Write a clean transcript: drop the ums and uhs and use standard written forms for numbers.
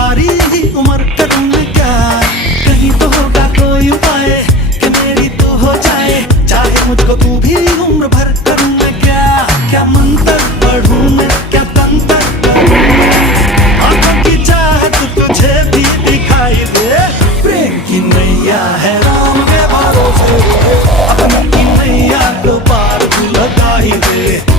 सारी ही उम्र करूँ मैं क्या, कहीं तो होगा कोई उपाय कि मेरी तो हो जाए, चाहे मुझको तू भी उम्र भर करूँ मैं क्या, क्या मंत्र पढ़ूं मैं, क्या तंत्र करूं मैं, आंखों की चाहत तुझे भी दिखाई दे, प्रेम की नैया है राम के भरोसे, अपनी की नैया को पार तू लगा ही दे।